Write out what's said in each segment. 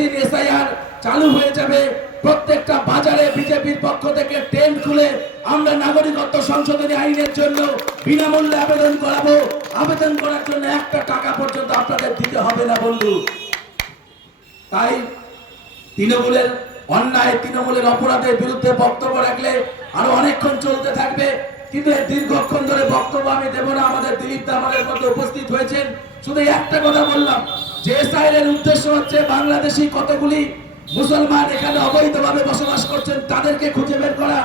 যেদিন এসআইআর চালু হয়ে যাবে, প্রত্যেকটা বাজারে বিজেপির পক্ষ থেকে টেন্ট খুলে আমরা নাগরিকত্ব সংশোধনী আইনের জন্য বিনামূল্যে আবেদন করাবো। আবেদন করার জন্য একটা টাকা পর্যন্ত আপনাদের দিতে হবে না বন্ধু। তাই তৃণমূলের অন্যায়, তৃণমূলের অপরাধের বিরুদ্ধে বক্তব্য রাখলে আরও অনেকক্ষণ চলতে থাকবে। কিন্তু দীর্ঘক্ষণ ধরে বক্তব্য আমি দেব না, আমাদের দিলীপ দা আমাদের মধ্যে উপস্থিত হয়েছেন। শুধু একটা কথা বললাম যে এসআইএল উদ্দেশ্য হচ্ছে বাংলাদেশি কতগুলি মুসলমান এখানে অবৈধভাবে বসবাস করছেন তাদেরকে খুঁজে বের করা।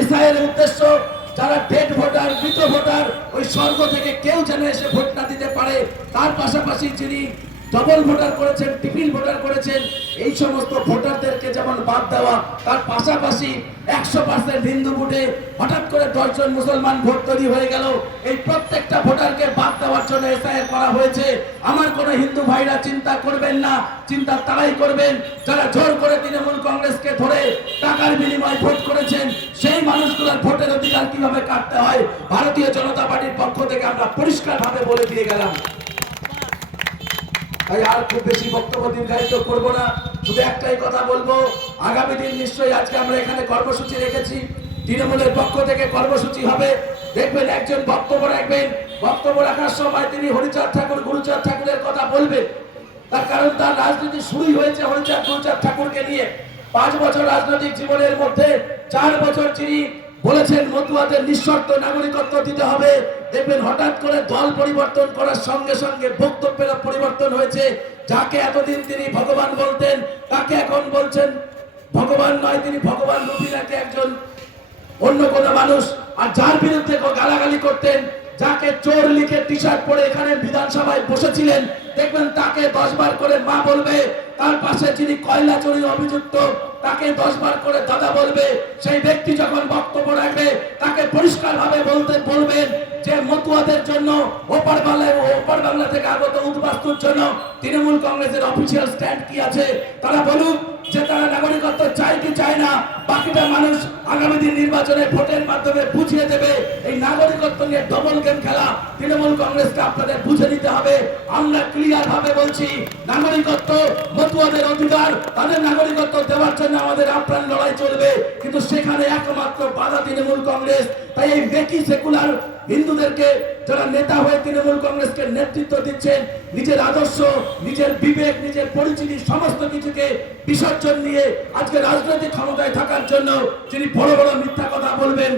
এসআইএল উদ্দেশ্য যারা ডেড ভোটার মৃত ভোটার ওই স্বর্গ থেকে কেউ যেন এসে ভোট না দিতে পারে। তার পাশাপাশি যিনি ডবল ভোটার করেছেন টিফিন ভোটার করেছেন। এই সমস্ত ভোটারদেরকে যেমন বাদ দেওয়া, তার পাশাপাশি একশো পার্সেন্ট হিন্দু ভোটে হঠাৎ করে দশজন মুসলমান ভোট তৈরি হয়ে গেল। এই প্রত্যেকটা ভোটারকে বাদ দেওয়ার জন্য এসআইআর করা হয়েছে। আমার কোনো হিন্দু ভাইরা চিন্তা করবেন না, চিন্তা তারাই করবেন। যারা জোর করে তৃণমূল কংগ্রেসকে ধরে টাকার বিনিময়ে ভোট করেছেন, সেই মানুষগুলোর ভোটের অধিকার কীভাবে কাটতে হয়? ভারতীয় জনতা পার্টির পক্ষ থেকে আমরা পরিষ্কারভাবে বলে দিয়ে গেলাম। তাই আর খুব বেশি বক্তব্য দীর্ঘায়িত করব না। শুধু একটাই কথা বলব, আগামী দিন নিশ্চয়ই আজকে আমরা এখানে কর্মসূচি রেখেছি। তৃণমূলের পক্ষ থেকে কর্মসূচি হবে। দেখবেন একজন বক্তব্য রাখবেন। বক্তব্য রাখার সময় তিনি হরিচাঁদ ঠাকুর, গুরুচাঁদ ঠাকুরের কথা বলবেন। তার কারণ তার রাজনীতি শুরুই হয়েছে হরিচাঁদ, গুরুচাঁদ ঠাকুরকে নিয়ে। পাঁচ বছর রাজনৈতিক জীবনের মধ্যে, চার বছর তিনি বলেছেন, মতুয়াদের নিঃশর্ত নাগরিকত্ব দিতে হবে। দেখবেন হঠাৎ করে দল পরিবর্তন করার সঙ্গে সঙ্গে বক্তব্যের পরিবর্তন হয়েছে। যাকে এতদিন তিনি ভগবান বলতেন, তাকে এখন বলছেন, ভগবান নয়, তিনি ভগবান রূপী নাকি একজন অন্য কোন মানুষ। আর যার বিরুদ্ধে গালাগালি করতেন, যাকে চোর লিখে টি শার্ট পরে এখানে বিধানসভায় বসেছিলেন, দেখবেন তাকে দশ বার করে মা বলবে, তার পাশে যিনি কয়লা চুরি অভিযুক্ত, তাকে দশ বার করে দাদা বলবে। সেই ব্যক্তি যখন বক্তব্য রাখবে, তাকে পরিষ্কার ভাবে বলতে বলবেন মতুয়াদের জন্য, ওপার বাংলায় ওপার বাংলা থেকে আগত উদ্বাস্তুর জন্য তৃণমূল কংগ্রেসের অফিসিয়াল স্ট্যান্ড কি আছে? তারা বলুক যে তারা নাগরিকত্ব চায় কি চায় না, বাকিটা মানুষ আগামী দিন নির্বাচনে ভোটের মাধ্যমে বুঝিয়ে দেবে। এই নাগরিকত্ব নিয়ে ডবল গেম খেলা, তৃণমূল কংগ্রেসকে আপনাদের বুঝে নিতে হবে। আমরা ক্লিয়ার ভাবে বলছি, নাগরিকত্ব মতুয়াদের অধিকার, তাদের নাগরিকত্ব দেওয়ার জন্য আমাদের আপ্রাণ লড়াই চলবে। কিন্তু সেখানে একমাত্র বাধা তৃণমূল কংগ্রেস, তাই এই বেকি সেকুলার হিন্দুদেরকে যারা নেতা হয়ে তৃণমূল কংগ্রেসকে নেতৃত্ব দিচ্ছেন, নিজের আদর্শ, নিজের বিবেক, নিজের পরিচিতি, সমস্ত কিছুকে বিসর্জন নিয়ে আজকে রাজনৈতিক ক্ষমতায় থাকার জন্য তিনি বড় বড় মিথ্যা কথা বলবেন।